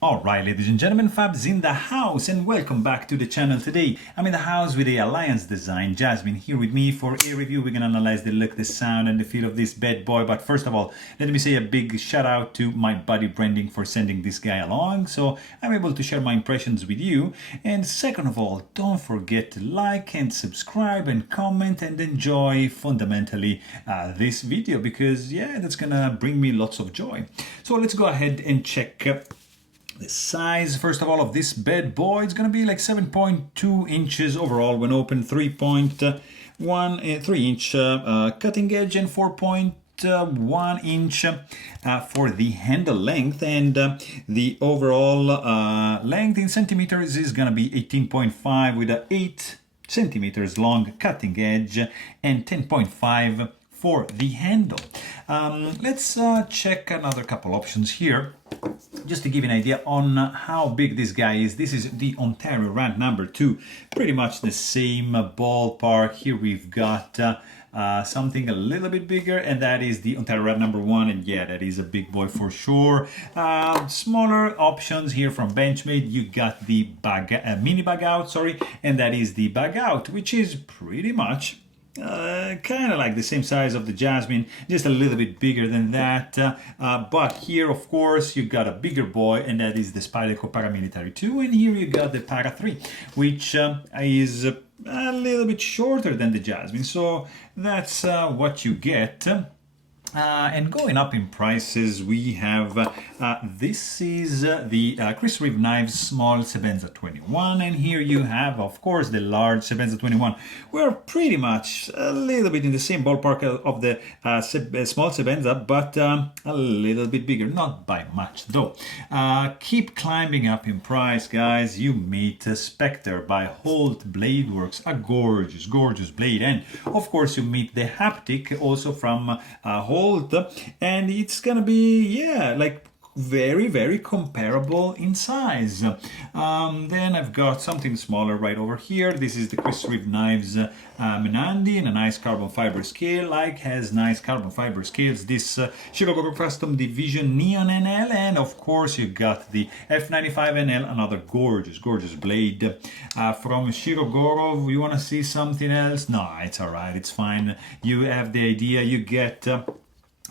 Alright, ladies and gentlemen, Fab's in the house and welcome back to the channel today. I'm in the house with the Alliance Design Jasmine here with me for a review. We're going to analyze the look, the sound and the feel of this bad boy. But first of all, let me say a big shout out to my buddy Branding for sending this guy along, so I'm able to share my impressions with you. And second of all, don't forget to like and subscribe and comment and enjoy fundamentally this video, because yeah, that's gonna bring me lots of joy. So let's go ahead and check the size, first of all, of this bad boy. It's going to be like 7.2 inches overall when open, 3 inch cutting edge, and 4.1 inch for the handle length, and the overall length in centimeters is going to be 18.5 with a 8 centimeters long cutting edge and 10.5 for the handle. Let's check another couple options here, just to give you an idea on how big this guy is. This is the Ontario Rant number 2, pretty much the same ballpark. Here we've got something a little bit bigger, and that is the Ontario Rant number 1, and yeah, that is a big boy for sure. Smaller options here from Benchmade. You got the bag, mini bag out, sorry, and that is the bag out, which is pretty much kind of like the same size of the Jasmine, just a little bit bigger than that. But here, of course, you got a bigger boy, and that is the Spyderco Paramilitary 2. And here you got the Para 3, which is a little bit shorter than the Jasmine. So that's what you get. And going up in prices, we have this is the Chris Reeve Knives Small Sebenza 21, and here you have, of course, the large Sebenza 21. We're pretty much a little bit in the same ballpark of the small Sebenza, but a little bit bigger, not by much though. Keep climbing up in price, guys. You meet Spectre by Holt Blade Works, a gorgeous, gorgeous blade, and of course you meet the Haptic also from Holt. And it's gonna be, yeah, like very comparable in size. Then I've got something smaller right over here. This is the Chris Reeve Knives Menandi in a nice carbon fiber scale, like has nice carbon fiber scales. This Shirogoro Custom Division Neon NL, and of course you got the F95 NL, another gorgeous blade from Shirogoro. You want to see something else? No, it's alright, it's fine. You have the idea, you get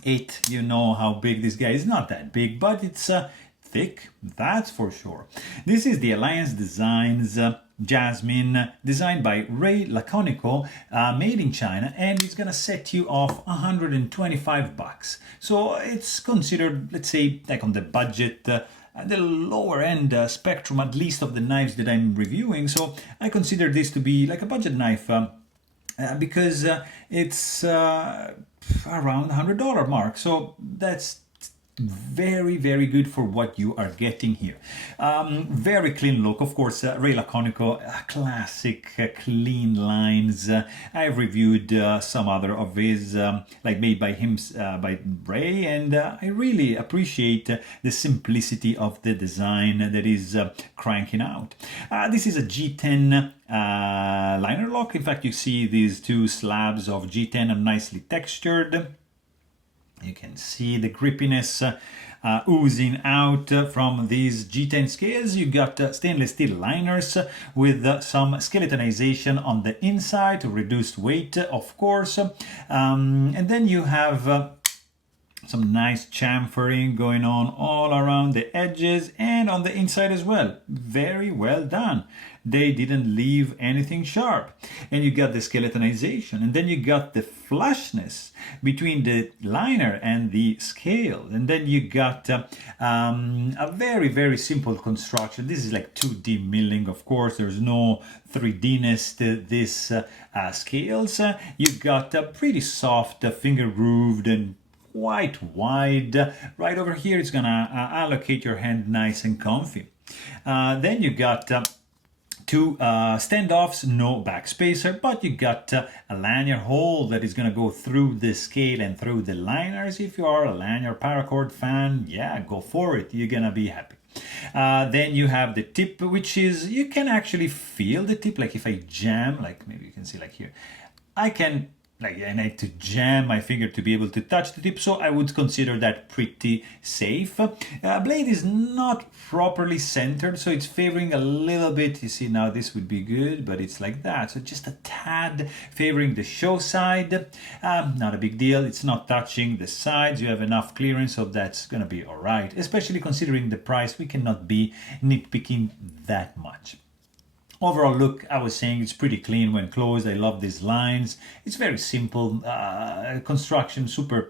it. You know how big this guy is. Not that big, but it's thick, that's for sure. This is the Alliance Designs Jasmine, designed by Ray Laconico, made in China, and it's gonna set you off 125 bucks. So it's considered, let's say, like on the budget, the lower end spectrum, at least of the knives that I'm reviewing. So I consider this to be like a budget knife because it's around $100 mark. So that's very good for what you are getting here. Very clean look, of course. Ray Laconico, classic clean lines. I've reviewed some other of his like made by him, by Ray, and I really appreciate the simplicity of the design that is cranking out. This is a G10 liner lock. In fact, you see these two slabs of G10 are nicely textured. You can see the grippiness oozing out from these G10 scales. You got stainless steel liners with some skeletonization on the inside to reduce weight, of course. And then you have some nice chamfering going on all around the edges and on the inside as well. Very well done. They didn't leave anything sharp. And you got the skeletonization, and then you got the flushness between the liner and the scale. And then you got a very simple construction. This is like 2D milling, of course. There's no 3Dness to this scales. You got a pretty soft finger grooved and quite wide. Right over here, it's gonna allocate your hand nice and comfy. Then you got two standoffs, no backspacer, but you got a lanyard hole that is going to go through the scale and through the liners. If you are a lanyard paracord fan, yeah, go for it. You're going to be happy. Then you have the tip, which is, you can actually feel the tip. Like if I jam, like maybe you can see like here, I can like I need to jam my finger to be able to touch the tip, so I would consider that pretty safe. Blade is not properly centered, so it's favoring a little bit. You see now this would be good, but it's like that, so just a tad favoring the show side. Not a big deal, it's not touching the sides, you have enough clearance, so that's gonna be all right, especially considering the price. We cannot be nitpicking that much. Overall look, I was saying, it's pretty clean when closed. I love these lines. It's very simple construction, super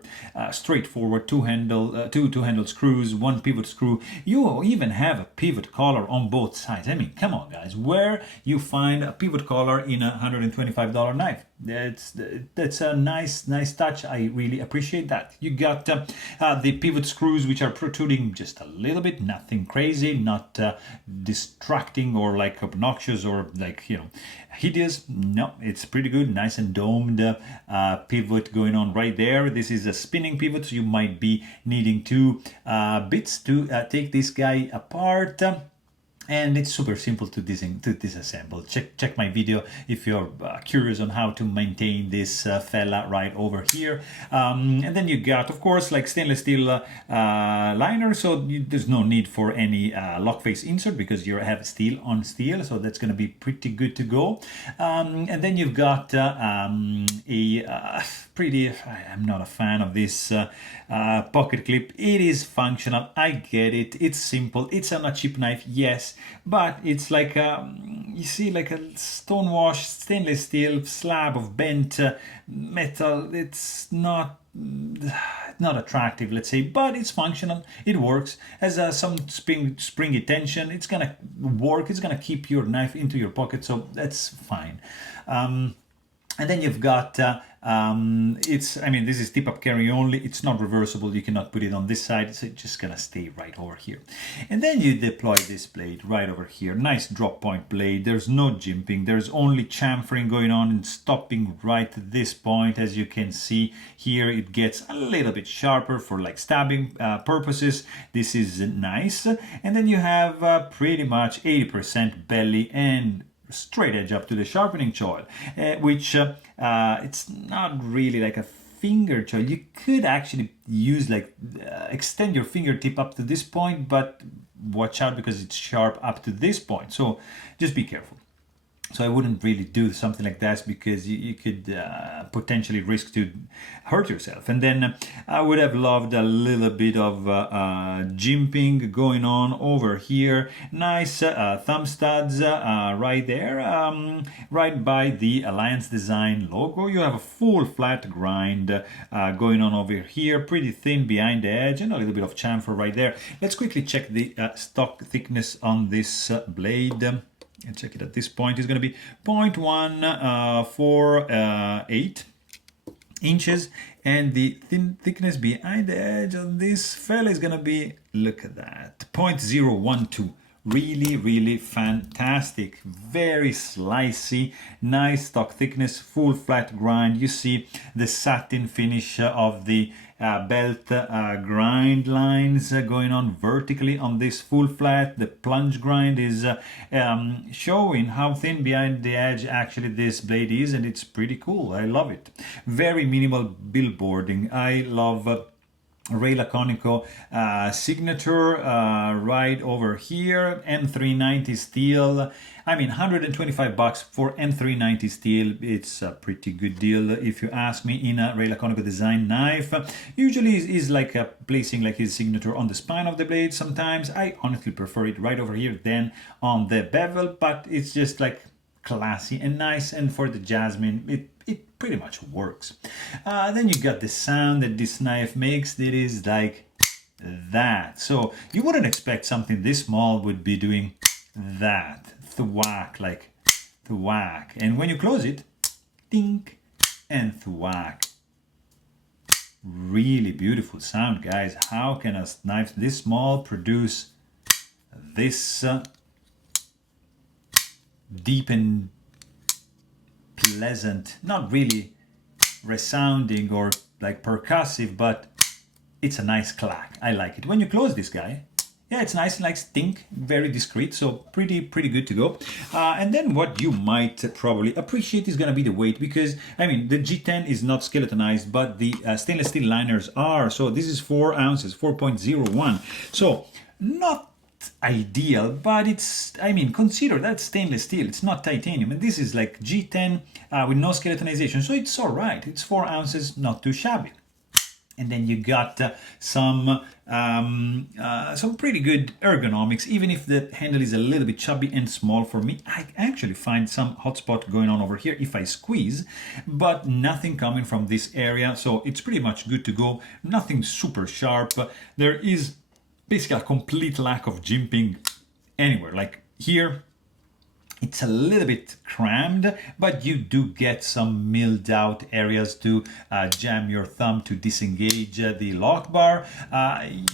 straightforward. Two handle screws, one pivot screw. You even have a pivot collar on both sides. I mean, come on, guys, where you find a pivot collar in a $125 knife? That's a nice touch. I really appreciate that. You got the pivot screws, which are protruding just a little bit, nothing crazy, not distracting or like obnoxious or like, you know, hideous. No, it's pretty good, nice and domed pivot going on right there. This is a spinning pivot, so you might be needing two bits to take this guy apart. And it's super simple to disassemble. Check my video if you're curious on how to maintain this fella right over here. And then you got, of course, like stainless steel liner, so there's no need for any lock face insert because you have steel on steel, so that's going to be pretty good to go. And then you've got pretty, I'm not a fan of this pocket clip. It is functional, I get it, it's simple, it's on a cheap knife, yes, but it's like you see, like a stonewashed stainless steel slab of bent metal. It's not attractive, let's say, but it's functional, it works, has some springy tension, it's gonna work, it's gonna keep your knife into your pocket, so that's fine. And then you've got this is tip up carry only, it's not reversible, you cannot put it on this side, so it's just gonna stay right over here. And then you deploy this blade right over here, nice drop point blade, there's no jimping, there's only chamfering going on and stopping right at this point. As you can see here, it gets a little bit sharper for like stabbing purposes. This is nice. And then you have pretty much 80% belly and straight edge up to the sharpening choil, which it's not really like a finger choil. You could actually use like extend your fingertip up to this point, but watch out because it's sharp up to this point, so just be careful. So I wouldn't really do something like that because you could potentially risk to hurt yourself. And then I would have loved a little bit of jimping going on over here. Nice thumb studs right there, right by the Alliance Design logo. You have a full flat grind going on over here, pretty thin behind the edge, and a little bit of chamfer right there. Let's quickly check the stock thickness on this blade. And check it at this point. It's going to be 0.148 inches, and the thickness behind the edge on this fella is going to be, look at that, 0.012. Really fantastic, very slicey, nice stock thickness, full flat grind. You see the satin finish of the belt grind lines going on vertically on this full flat. The plunge grind is showing how thin behind the edge actually this blade is, and it's pretty cool. I love it. Very minimal billboarding. I love Ray Laconico signature right over here. M390 steel. I mean, $125 for M390 steel. It's a pretty good deal if you ask me in a Ray Laconico design knife. Usually is like placing like his signature on the spine of the blade. Sometimes I honestly prefer it right over here than on the bevel, but it's just like classy and nice, and for the Jasmine it pretty much works. Then you got the sound that this knife makes. It is like that. So you wouldn't expect something this small would be doing that. Thwack, like thwack. And when you close it, dink and thwack. Really beautiful sound, guys. How can a knife this small produce this deep and pleasant, not really resounding or like percussive, but it's a nice clack. I like it. When you close this guy, Yeah, it's nice, like think, very discreet, so pretty good to go. And then what you might probably appreciate is gonna be the weight, because I mean the G10 is not skeletonized, but the stainless steel liners are. So this is 4 ounces, 4.01. So not ideal, but it's, I mean, consider that stainless steel, it's not titanium, and this is like G10 with no skeletonization, so it's all right. It's 4 ounces, not too shabby. And then you got some pretty good ergonomics, even if the handle is a little bit chubby and small for me. I actually find some hotspot going on over here if I squeeze, but nothing coming from this area, so it's pretty much good to go. Nothing super sharp. There is basically a complete lack of jimping anywhere. Like here, it's a little bit crammed, but you do get some milled out areas to jam your thumb to disengage the lock bar.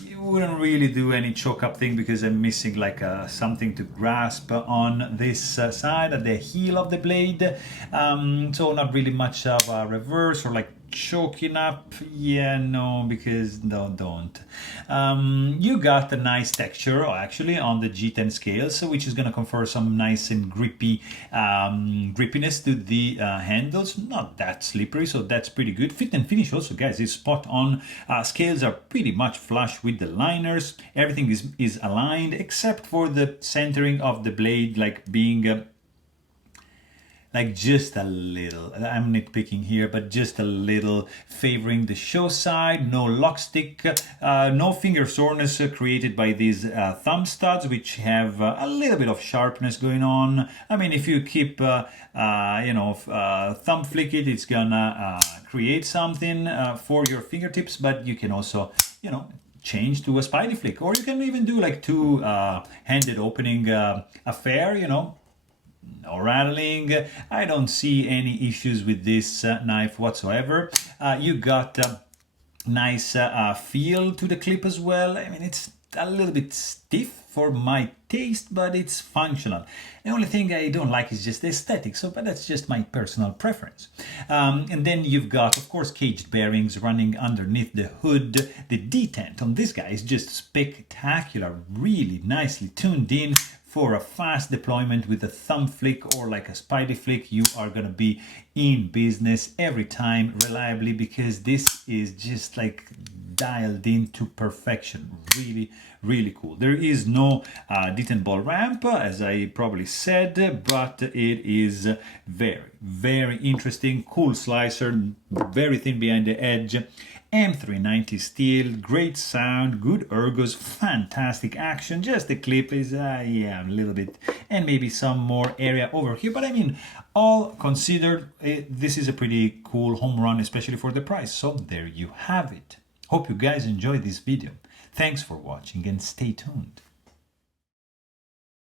You wouldn't really do any choke up thing because I'm missing like something to grasp on this side at the heel of the blade. So not really much of a reverse or like choking up. Yeah, no, because no, don't. You got a nice texture actually on the G10 scales, which is going to confer some nice and grippy grippiness to the handles. Not that slippery, so that's pretty good. Fit and finish also, guys, is spot on. Scales are pretty much flush with the liners. Everything is aligned except for the centering of the blade, like being like just a little, I'm nitpicking here, but just a little favoring the show side. No lock stick, no finger soreness created by these thumb studs, which have a little bit of sharpness going on. I mean, if you keep, thumb flick it, it's gonna create something for your fingertips, but you can also, change to a spidey flick, or you can even do like two-handed opening affair, no rattling. I don't see any issues with this knife whatsoever. You got nice feel to the clip as well. I mean, it's a little bit stiff for my taste, but it's functional. The only thing I don't like is just the aesthetic, but that's just my personal preference. And then you've got, of course, caged bearings running underneath the hood. The detent on this guy is just spectacular, really nicely tuned in. For a fast deployment with a thumb flick or like a spidey flick, you are going to be in business every time reliably, because this is just like dialed in to perfection. Really cool. There is no detent ball ramp, as I probably said, but it is very interesting. Cool slicer, very thin behind the edge. M390 steel, great sound, good ergos, fantastic action. Just the clip is, a little bit, and maybe some more area over here. But I mean, all considered, this is a pretty cool home run, especially for the price. So there you have it. Hope you guys enjoyed this video. Thanks for watching and stay tuned.